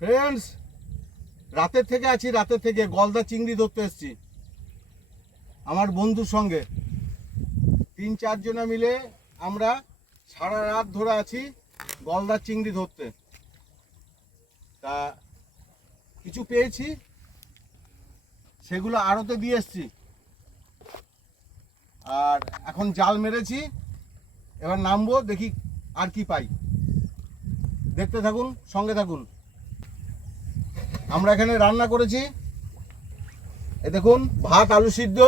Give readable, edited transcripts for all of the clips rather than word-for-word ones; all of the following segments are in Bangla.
ফ্রেন্ডস, রাতের থেকে আছি, রাতের থেকে গলদা চিংড়ি ধরতে এসেছি আমার বন্ধুর সঙ্গে। 3-4 জনা মিলে আমরা সারা রাত ধরে আছি গলদা চিংড়ি ধরতে। তা কিছু পেয়েছি, সেগুলো আড়তে দিয়ে এসছি, আর এখন জাল মেরেছি। এবার নামবো, দেখি আর কি পাই। দেখতে থাকুন, সঙ্গে থাকুন। আমরা এখানে রান্না করেছি, এ দেখুন, ভাত আলু সিদ্ধ।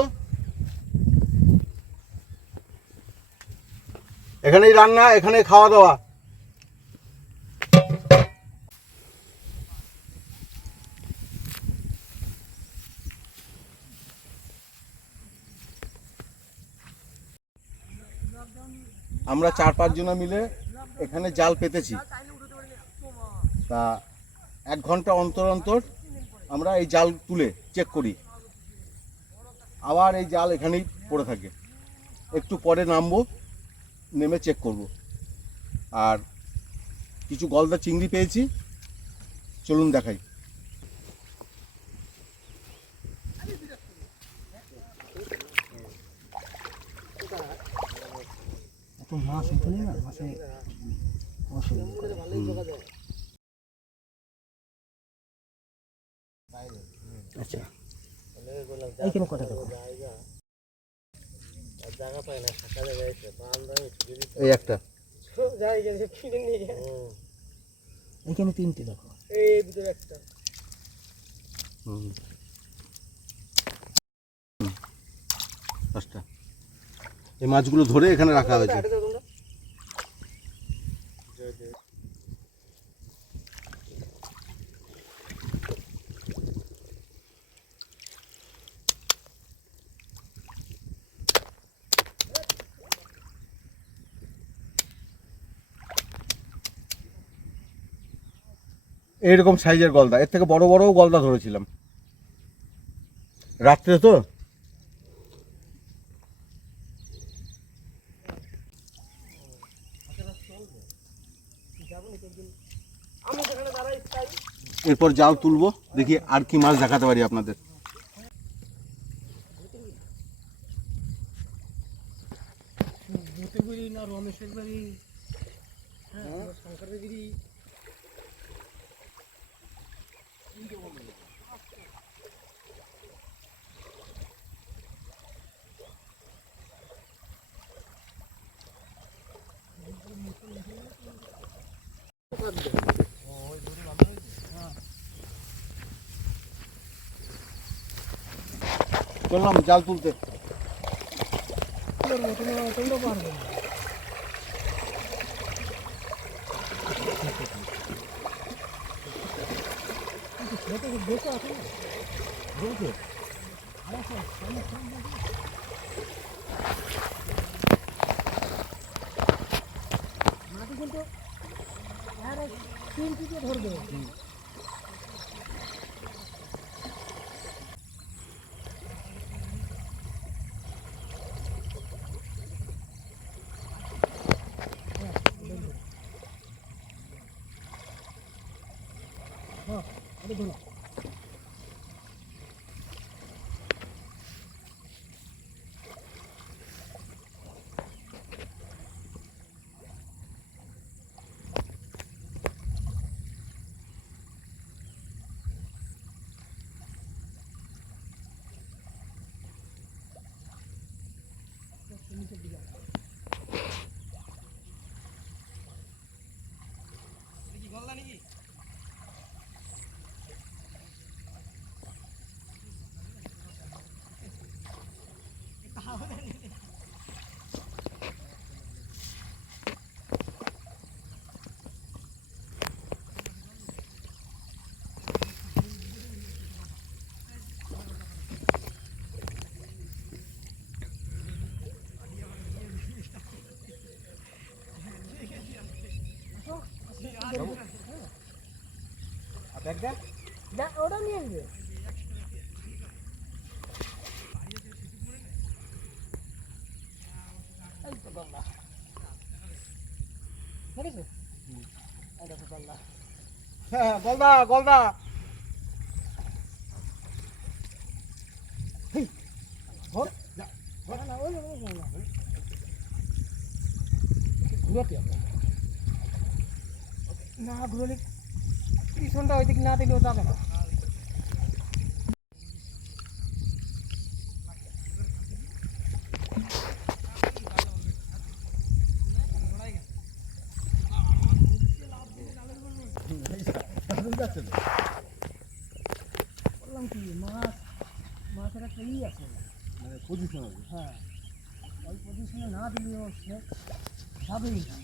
এখানেই রান্না, এখানে খাওয়া দাওয়া। আমরা 4-5 জনা মিলে এখানে জাল পেতেছি। তা 1 ঘন্টা অন্তর অন্তর আমরা এই জাল তুলে চেক করি, আবার এই জাল এখানেই পড়ে থাকে। একটু পরে নামবো, নেমে চেক করব। আর কিছু গলদা চিংড়ি পেয়েছি, চলুন দেখাই। মাছ এখানে না, মাছে আচ্ছা, এইখানে কথা দেখো, জায়গা পায় না, ফাঁকা জায়গায় এসে এই একটা এইখানে 3টে দেখো, এই ভিতরে একটা। এই মাছগুলো ধরে এখানে রাখা হয়েছে। এইরকম সাইজের গলদা, এর থেকে বড় বড়ও গলদা ধরেছিলাম রাত্রে। তো এরপর জাল তুলবো, দেখি আর কি মাছ দেখাতে পারি আপনাদের। চললাম জাল তুলতে। ধরবে ওটা নিয়ে আসবে। দেখেছো? এই দেখো গলদা। হ্যাঁ গলদা গলদা। না, না, ওই না, ওই না, ওই না। ঘুরাতে হবে। না ঘুরলে পিছনটা ওই দিকে না দিলেও যাবে না। বললাম কি মাছের একটা আছে পজিশন আছে। হ্যাঁ, ওই পজিশনে না দিলেও সে যাবেই না।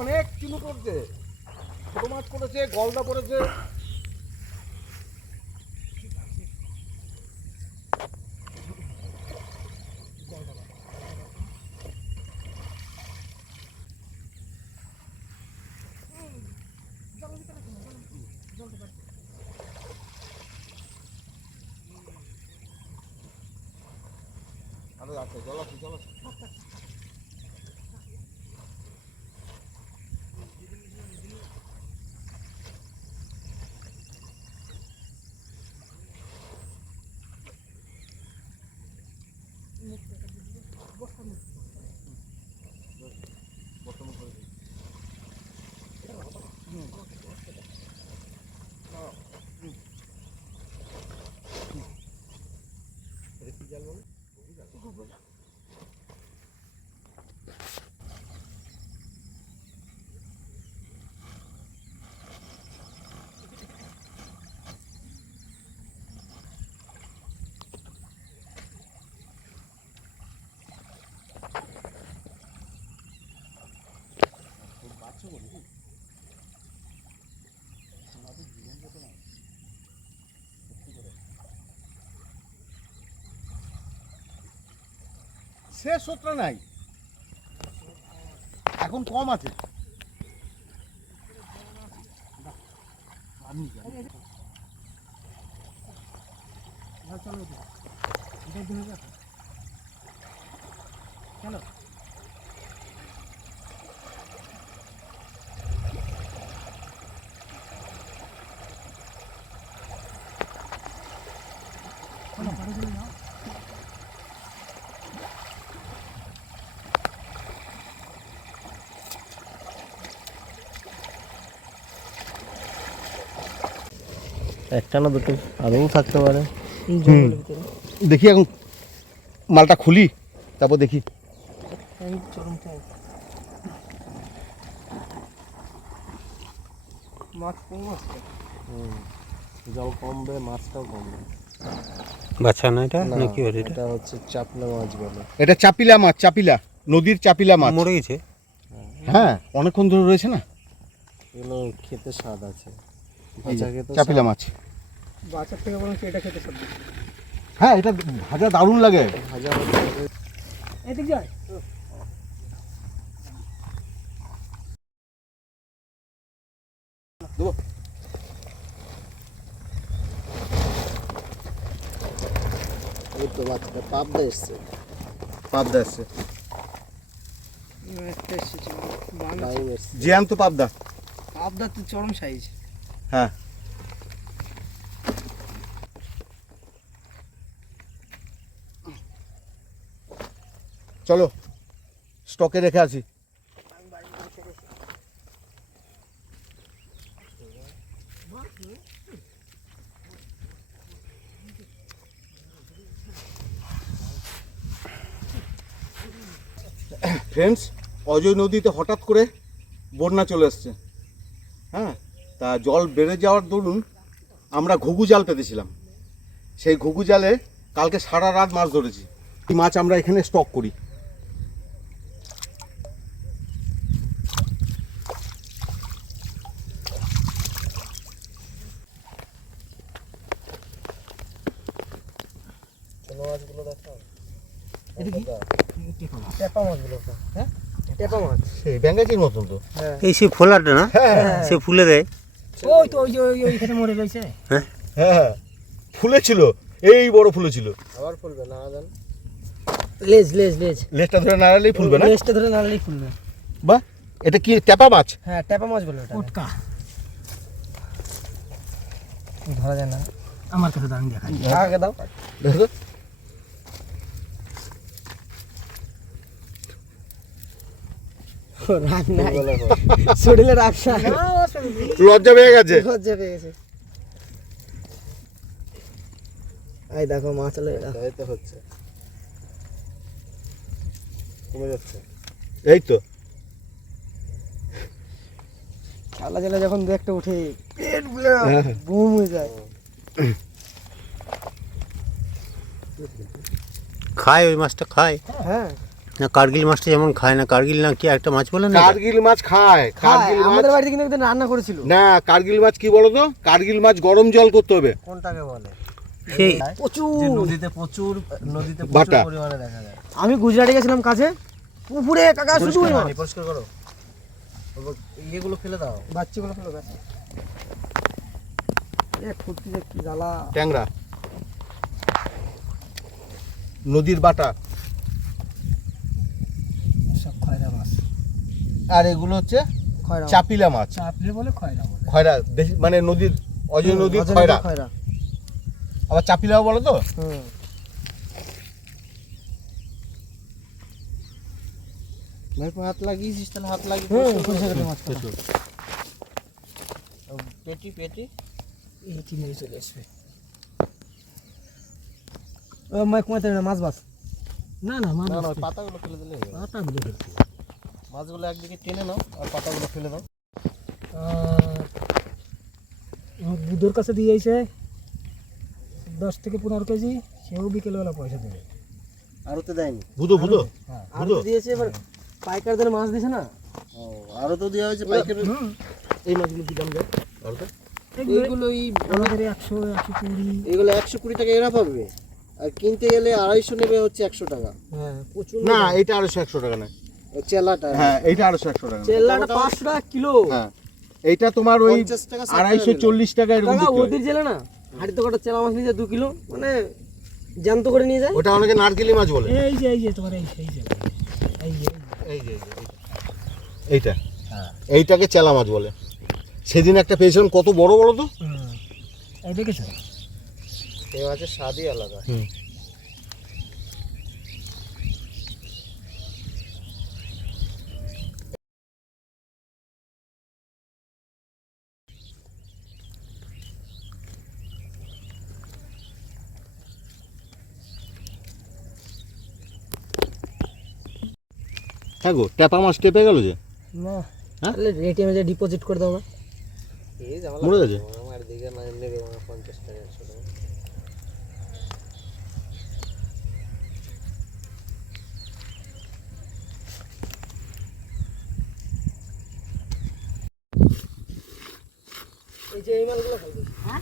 অনেক কিলো পড়ছে, ছোট মাছ পড়েছে, গলদা পড়েছে। আরে আছে, জল আছে, জল আছে। শেষ সূত্র নাই, এখন কম আছে। চলো এটা ধরে রাখো। চলো বাড়ি চলে যাও। একটা না দুটো আদৌ থাকতে পারে। জঙ্গলের ভিতরে দেখি এখন মালটা খুলি, তারপর দেখি। এই চরম চাই মাছ কম আসছে। জল কমবে, মাছটাও কমবে। বাচ্চা না এটা না, নাকি ওর এটা এটা হচ্ছে চাপলা মাছ বলে। এটা চাপিলা মাছ, চাপিলা, নদীর চাপিলা মাছ। মরে গেছে। হ্যাঁ অনেকক্ষণ ধরে রয়েছে না। এগুলো খেতে স্বাদ আছে। এই যে ভাজা খেতে চাপিলা মাছ। বাচ্চার থেকে বরং এটা খেতে সব বেশি। হ্যাঁ এটা ভাজা দারুণ লাগে। ভাজা হতে হবে। এদিক যায় দেবো? এই তো মাছটা পাবদা এসছে। পাবদা এসছে, একটা এসেছে ডাইম এসছে। জ্যান্ত পাবদা। আপনার তো চরম সাইজ। হ্যাঁ চলো স্টকে রেখে আসি। ফ্রেন্ডস, অজয় নদীতে হঠাৎ করে বন্যা চলে এসছে। হ্যাঁ, তা জল বেড়ে যাওয়ার দরুন আমরা ঘুঘু জাল পেতেছিলাম। সেই ঘুঘু জালে কালকে সারা রাত মাছ ধরেছি। এই মাছ আমরা এখানে স্টক করি। ছোট মাছগুলো দেখাও। এটা কি টেপা মাছ বলে ওটা, হ্যাঁ টেপা মাছ। সেই ব্যাঙ্গাচির মতন তো। হ্যাঁ এই সে ফোলাটা না, সে ফুলে দেয়। ওই তো ওই যে ওইখানে মরে রয়েছে। হ্যাঁ ফুলেছিল, এই বড় ফুলেছিল। আবার ফুলবে না জান। লেজ লেজ লেজ লেজটা ধরে নাড়ালেই ফুলবে না? লেজটা ধরে নাড়লেই ফুলবে। বাহ, এটা কি টেপা মাছ? হ্যাঁ টেপা মাছ বলে ওটা। পটকা ধরা যায় না, আমার কাছে দাঁড়িয়ে দেখাই। আগে দাও দেখো রাগ নাই, শরীরে রাগ নাই, লজ্জা পেয়ে গেছে। লজ্জা পেয়ে গেছে। এই দেখো মাছ চলে এলো। এই তো হচ্ছে, কমে যাচ্ছে। এই তো খেলা জেলা যখন দু একটা উঠে পেট গুলো বুম হয়ে যায়। খায় ওই মাছটা, খায় হ্যাঁ না? কার্গিল মাছটা যেমন খায় না, কার্গিল না কি একটা মাছ বলে না? কার্গিল মাছ খায়। কার্গিল মাছ আমাদের বাড়িতে কিন্তু একদিন রান্না করেছিল। না, কার্গিল মাছ কি বলো তো? কার্গিল মাছ গরম জল করতে হবে। কোনটাকে বলে? সেই প্রচুর নদীতে প্রচুর বাটা। পরিমাণে দেখা যায়। আমি গুজরাটে গেছিলাম কাছে, পুকুরে কাকা শুধু ওই মাছ। পরিষ্কার করো, ইয়েগুলো ফেলে দাও। বাচ্চাগুলো ফেলো ব্যাস। এ ফুটকি যে কি জ্বালা। ট্যাংরা, নদীর বাটা। সব খয়রা মাছ। আর এগুলো হচ্ছে খয়রা মাছ। চাপিলা মাছ। চাপলে বলে খয়রা বলে। খয়রা দেশি, মানে নদীর অজয় নদীর খয়রা। খয়রা। আবার চাপিলাও বলো তো। হুম। ভাই হাত লাগিয়েছিস, তাহলে হাত লাগিয়ে সরষে কাটা মাছ। পেটি পেটি। এই চিংড়ি চলে আসবে। ও মাছ কমাতে না, মাছ বাস। না না মাছ না না, বাস। ওই পাতাগুলো ফেলে দিলে হবে। পাতা গুলো ফেলছি। মাছগুলো একদিকে টেনে নাও আর পাতাগুলো ফেলে দাও। বুধোর কাছে দিয়ে আইছে 10 থেকে 15 কেজি, সেও বিকেলবেলা পয়সা দেবে। আরো তো দেয়নি। বুধো বুধো হ্যাঁ আর তো দিয়েছে, এবার পাইকারদের মাছ দিছে না। ও, আরো তো দেওয়া হয়েছে পাইকারি। এই মাছগুলো কি দাম যায়? এইগুলো আমাদের 100 120। এগুলো 120 টাকা এরা পাবে, আর কিনতে গেলে 250 নেবে হচ্ছে 100 টাকা। হ্যাঁ প্রচুর। না, এটা 100 টাকা না। ওই চেলাটা হ্যাঁ, এইটা 100 টাকা না। চেল্লাটা 500 টাকা কিলো। হ্যাঁ, এইটা তোমার ওই 50 টাকা 60 টাকা 240 টাকা এরকম কাকা বিক্রি হয়। ওদের জেলে না হাড়িতে কটা চেলা মাছ নিয়ে যায় 2 কিলো, মানে জ্যান্ত করে নিয়ে যায়। ওটা অনেকে নারকেলি মাছ বলে। এই যে তোমার এই যে এই যে এই যে এইটা, এইটাকে চেলা মাছ বলে। সেদিন একটা পেয়েছিলাম, কত বড় বড় তো। এই দেখেছো? এই মাছের স্বাদই আলাদা। হ্যাঁ গো, টেপা মাছ টেপে গেল যে। না হ্যাঁ? তাহলে এটিএমে যে ডিপোজিট করে দাও না। এই জামালা মরে গেছে। আমার দিকে না নেবে 50 টাকা 100 টাকা। এই যে এই মাছগুলো খাই দিই। হ্যাঁ,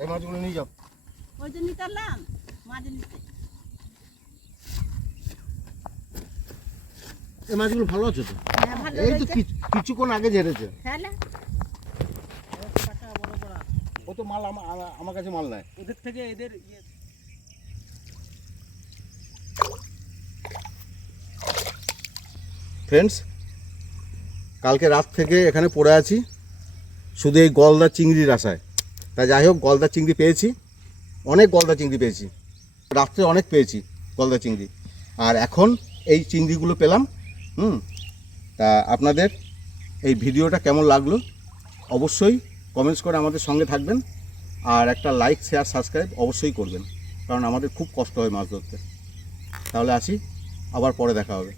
এই মাছগুলো নিয়ে যাও। ওই জন্য নিতাম মাঝে নিতে। এই মাছগুলো ভালো আছে তো। হ্যাঁ ভালো এই তো হয়েছে। কিছুক্ষণ আগে ঝেড়েছে। তাহলে ও তো মাল আমার কাছে মাল নাই। ওদের থেকে এদের ফ্রেন্ডস, কালকে রাত থেকে এখানে পড়ে আছি শুধু এই গলদা চিংড়ির আশায়। তা যাই হোক, গলদা চিংড়ি পেয়েছি, অনেক গলদা চিংড়ি পেয়েছি। রাত্রে অনেক পেয়েছি গলদা চিংড়ি, আর এখন এই চিংড়িগুলো পেলাম। তা আপনাদের এই ভিডিওটা কেমন লাগলো অবশ্যই কমেন্টস করে আমাদের সঙ্গে থাকবেন, আর একটা লাইক শেয়ার সাবস্ক্রাইব অবশ্যই করবেন, কারণ আমাদের খুব কষ্ট হয় মাছ ধরতে। তাহলে আসি, আবার পরে দেখা হবে।